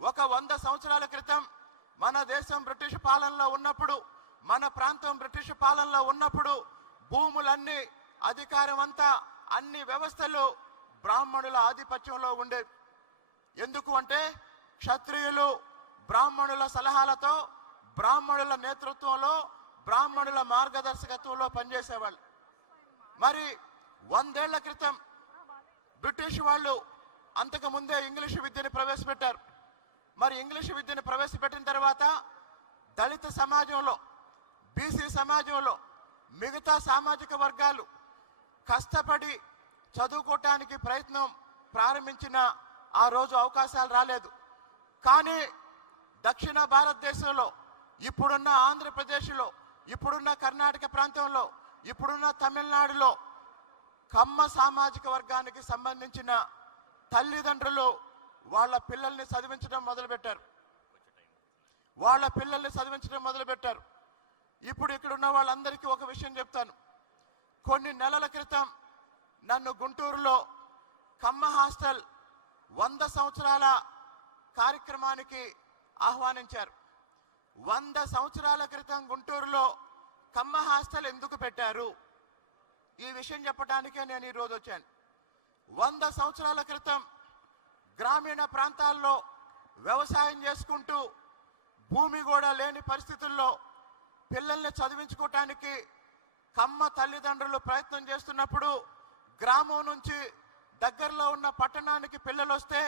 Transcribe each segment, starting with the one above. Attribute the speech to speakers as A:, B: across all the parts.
A: ఒక వంద సంవత్సరాల క్రితం మన దేశం బ్రిటిష్ పాలనలో ఉన్నప్పుడు మన ప్రాంతం బ్రిటిష్ పాలనలో ఉన్నప్పుడు భూములన్నీ అధికారం అంతా అన్ని వ్యవస్థలు బ్రాహ్మణుల ఆధిపత్యంలో ఉండేవి ఎందుకు అంటే క్షత్రియులు బ్రాహ్మణుల సలహాలతో బ్రాహ్మణుల నేతృత్వంలో బ్రాహ్మణుల మార్గదర్శకత్వంలో పనిచేసేవాళ్ళు. మరి వందేళ్ళ క్రితం బ్రిటిష్ వాళ్ళు అంతకు ముందే ఇంగ్లీష్ విద్యను ప్రవేశపెట్టారు. మరి ఇంగ్లీష్ విద్యను ప్రవేశపెట్టిన తర్వాత దళిత సమాజంలో బీసీ సమాజంలో మిగతా సామాజిక వర్గాలు కష్టపడి చదువుకోవటానికి ప్రయత్నం ప్రారంభించిన ఆ రోజు అవకాశాలు రాలేదు. కానీ దక్షిణ భారతదేశంలో ఇప్పుడున్న ఆంధ్రప్రదేశ్లో ఇప్పుడున్న కర్ణాటక ప్రాంతంలో ఇప్పుడున్న తమిళనాడులో కమ్మ సామాజిక వర్గానికి సంబంధించిన తల్లిదండ్రులు వాళ్ళ పిల్లల్ని చదివించడం మొదలుపెట్టారు. వాళ్ళ పిల్లల్ని చదివించడం మొదలుపెట్టారు. ఇప్పుడు ఇక్కడ ఉన్న వాళ్ళందరికీ ఒక విషయం చెప్తాను. కొన్ని నెలల క్రితం నన్ను గుంటూరులో కమ్మ హాస్టల్ వంద సంవత్సరాల కార్యక్రమానికి ఆహ్వానించారు. వంద సంవత్సరాల క్రితం గుంటూరులో కమ్మ హాస్టల్ ఎందుకు పెట్టారు? ఈ విషయం చెప్పడానికే నేను ఈరోజు వచ్చాను. వంద సంవత్సరాల క్రితం గ్రామీణ ప్రాంతాల్లో వ్యవసాయం చేసుకుంటూ భూమి కూడా లేని పరిస్థితుల్లో పిల్లల్ని చదివించుకోవటానికి కమ్మ తల్లిదండ్రులు ప్రయత్నం చేస్తున్నప్పుడు గ్రామం నుంచి దగ్గరలో ఉన్న పట్టణానికి పిల్లలు వస్తే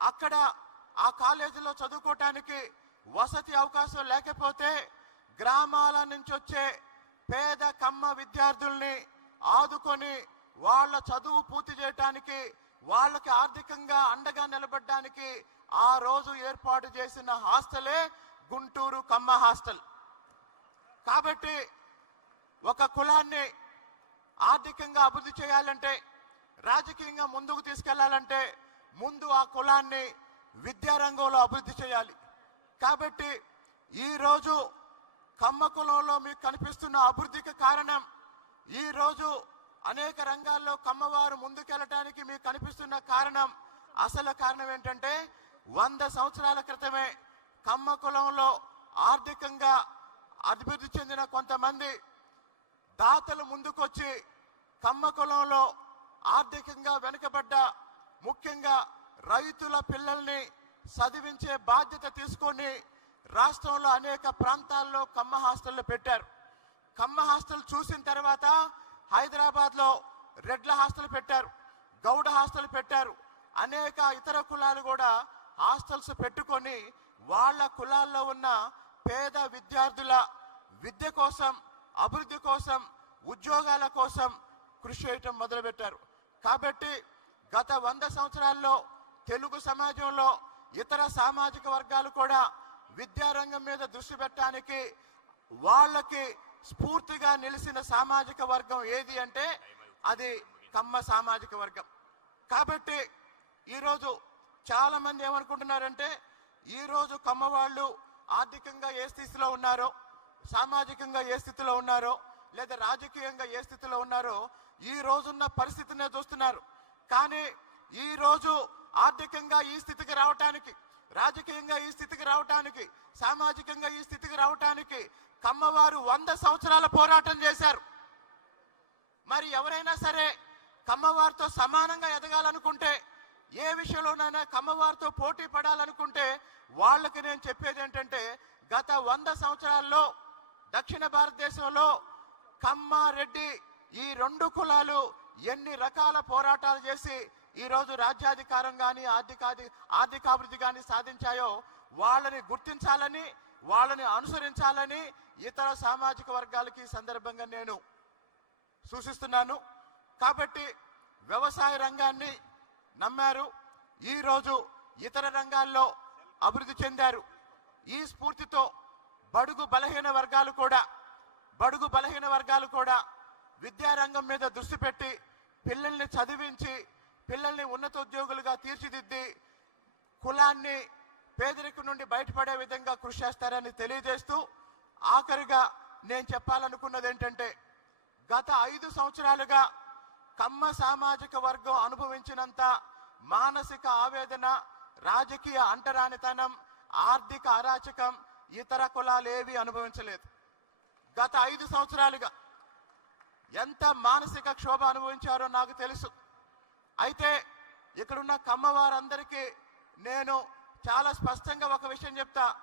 A: అక్కడ ఆ కాలేజీలో చదువుకోవటానికి వసతి అవకాశం లేకపోతే గ్రామాల నుంచి వచ్చే పేద కమ్మ విద్యార్థుల్ని ఆదుకొని వాళ్ళ చదువు పూర్తి చేయటానికి వాళ్ళకి ఆర్థికంగా అండగా నిలబడడానికి ఆ రోజు ఏర్పాటు చేసిన హాస్టలే గుంటూరు కమ్మ హాస్టల్. కాబట్టి ఒక కులాన్ని ఆర్థికంగా అభివృద్ధి చేయాలంటే రాజకీయంగా ముందుకు తీసుకెళ్ళాలంటే ముందు ఆ కులాన్ని విద్యారంగంలో అభివృద్ధి చేయాలి. కాబట్టి ఈ రోజు కమ్మ కులంలో మీకు కనిపిస్తున్న అభివృద్ధికి కారణం ఈ రోజు అనేక రంగాల్లో కమ్మవారు ముందుకెళ్ళటానికి మీకు కనిపిస్తున్న కారణం అసలు కారణం ఏంటంటే వంద సంవత్సరాల క్రితమే కమ్మ కులంలో ఆర్థికంగా అభివృద్ధి చెందిన కొంతమంది దాతలు ముందుకొచ్చి కమ్మ కులంలో ఆర్థికంగా వెనుకబడ్డ ముఖ్యంగా రైతుల పిల్లల్ని చదివించే బాధ్యత తీసుకొని రాష్ట్రంలో అనేక ప్రాంతాల్లో కమ్మ హాస్టళ్ళు పెట్టారు. కమ్మ హాస్టల్ చూసిన తర్వాత హైదరాబాద్లో రెడ్ల హాస్టల్ పెట్టారు గౌడ హాస్టల్ పెట్టారు. అనేక ఇతర కులాలు కూడా హాస్టల్స్ పెట్టుకొని వాళ్ళ కులాల్లో ఉన్న పేద విద్యార్థుల విద్య కోసం అభివృద్ధి కోసం ఉద్యోగాల కోసం కృషి చేయటం మొదలుపెట్టారు. కాబట్టి గత వంద సంవత్సరాల్లో తెలుగు సమాజంలో ఇతర సామాజిక వర్గాలు కూడా విద్యారంగం మీద దృష్టి పెట్టడానికి వాళ్ళకి స్ఫూర్తిగా నిలిచిన సామాజిక వర్గం ఏది అంటే అది కమ్మ సామాజిక వర్గం. కాబట్టి ఈరోజు చాలామంది ఏమనుకుంటున్నారంటే ఈరోజు కమ్మ వాళ్ళు ఆర్థికంగా ఏ స్థితిలో ఉన్నారో సామాజికంగా ఏ స్థితిలో ఉన్నారో లేదా రాజకీయంగా ఏ స్థితిలో ఉన్నారో ఈ రోజున్న పరిస్థితినే చూస్తున్నారు. కానీ ఈ రోజు ఆర్థికంగా ఈ స్థితికి రావటానికి రాజకీయంగా ఈ స్థితికి రావటానికి సామాజికంగా ఈ స్థితికి రావటానికి కమ్మవారు వంద సంవత్సరాల పోరాటం చేశారు. మరి ఎవరైనా సరే కమ్మవారితో సమానంగా ఎదగాలనుకుంటే ఏ విషయంలోనైనా కమ్మవారితో పోటీ పడాలనుకుంటే వాళ్ళకి నేను చెప్పేది ఏంటంటే గత వంద సంవత్సరాల్లో దక్షిణ భారతదేశంలో కమ్మ రెడ్డి ఈ రెండు కులాలు ఎన్ని రకాల పోరాటాలు చేసి ఈరోజు రాజ్యాధికారం కానీ ఆర్థికాధి ఆర్థికాభివృద్ధి కానీ సాధించాయో వాళ్ళని గుర్తించాలని వాళ్ళని అనుసరించాలని ఇతర సామాజిక వర్గాలకి సందర్భంగా నేను సూచిస్తున్నాను. కాబట్టి వ్యవసాయ రంగాన్ని నమ్మారు. ఈరోజు ఇతర రంగాల్లో అభివృద్ధి చెందారు. ఈ స్ఫూర్తితో బడుగు బలహీన వర్గాలు కూడా బడుగు బలహీన వర్గాలు కూడా విద్యారంగం మీద దృష్టి పెట్టి పిల్లల్ని చదివించి పిల్లల్ని ఉన్నత ఉద్యోగులుగా తీర్చిదిద్ది కులాన్ని పేదరికం నుండి బయటపడే విధంగా కృషి చేస్తారని తెలియజేస్తూ ఆఖరిగా నేను చెప్పాలనుకున్నది ఏంటంటే గత ఐదు సంవత్సరాలుగా కమ్మ సామాజిక వర్గం అనుభవించినంత మానసిక ఆవేదన రాజకీయ అంటరానితనం ఆర్థిక అరాచకం ఇతర కులాలు ఏవి అనుభవించలేదు. గత ఐదు సంవత్సరాలుగా ఎంత మానసిక క్షోభ అనుభవించారో నాకు తెలుసు. అయితే ఇక్కడున్న కమ్మవారందరికీ నేను చాలా స్పష్టంగా ఒక విషయం చెప్తా.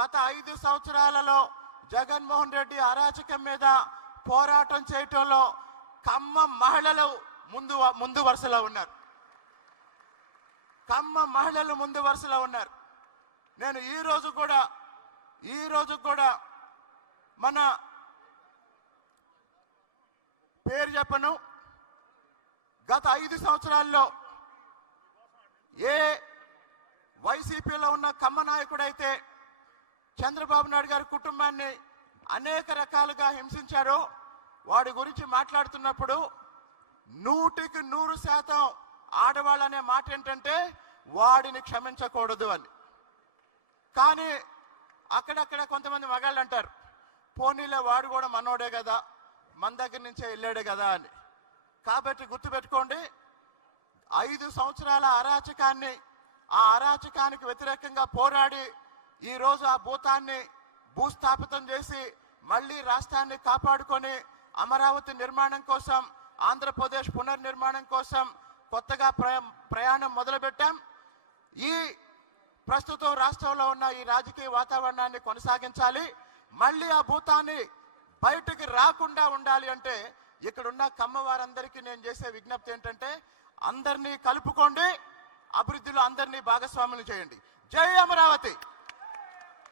A: గత ఐదు సంవత్సరాలలో జగన్మోహన్ రెడ్డి అరాచకం మీద పోరాటం చేయటంలో కమ్మ మహిళలు ముందు ముందు వరుసలో ఉన్నారు. కమ్మ మహిళలు ముందు వరుసలో ఉన్నారు. నేను ఈ రోజు కూడా ఈ రోజు కూడా మన పేరు చెప్పను. గత ఐదు సంవత్సరాల్లో ఏ వైసీపీలో ఉన్న కమ్మ నాయకుడైతే చంద్రబాబు నాయుడు గారి కుటుంబాన్ని అనేక రకాలుగా హింసించారో. వాడి గురించి మాట్లాడుతున్నప్పుడు నూటికి నూరు శాతం ఆడవాళ్ళు అనే మాట ఏంటంటే వాడిని క్షమించకూడదు అని. కానీ అక్కడక్కడ కొంతమంది మగాళ్ళు అంటారు పోనీలే వాడు కూడా మనోడే కదా మన దగ్గర నుంచే వెళ్ళాడే కదా అని. కాబట్టి గుర్తుపెట్టుకోండి ఐదు సంవత్సరాల అరాచకాన్ని ఆ అరాచకానికి వ్యతిరేకంగా పోరాడి ఈ రోజు ఆ భూతాన్ని భూస్థాపితం చేసి మళ్ళీ రాష్ట్రాన్ని కాపాడుకొని అమరావతి నిర్మాణం కోసం ఆంధ్రప్రదేశ్ పునర్నిర్మాణం కోసం కొత్తగా ప్రయా- ప్రయాణం మొదలుపెట్టాం. ఈ ప్రస్తుతం రాష్ట్రంలో ఉన్న ఈ రాజకీయ వాతావరణాన్ని కొనసాగించాలి. మళ్ళీ ఆ భూతాన్ని బయటకు రాకుండా ఉండాలి అంటే ఇక్కడున్న కమ్మవారందరికీ నేను చేసే విజ్ఞప్తి ఏంటంటే అందరినీ కలుపుకోండి. అభివృద్ధిలో అందరినీ భాగస్వాములు చేయండి. జై అమరావతి!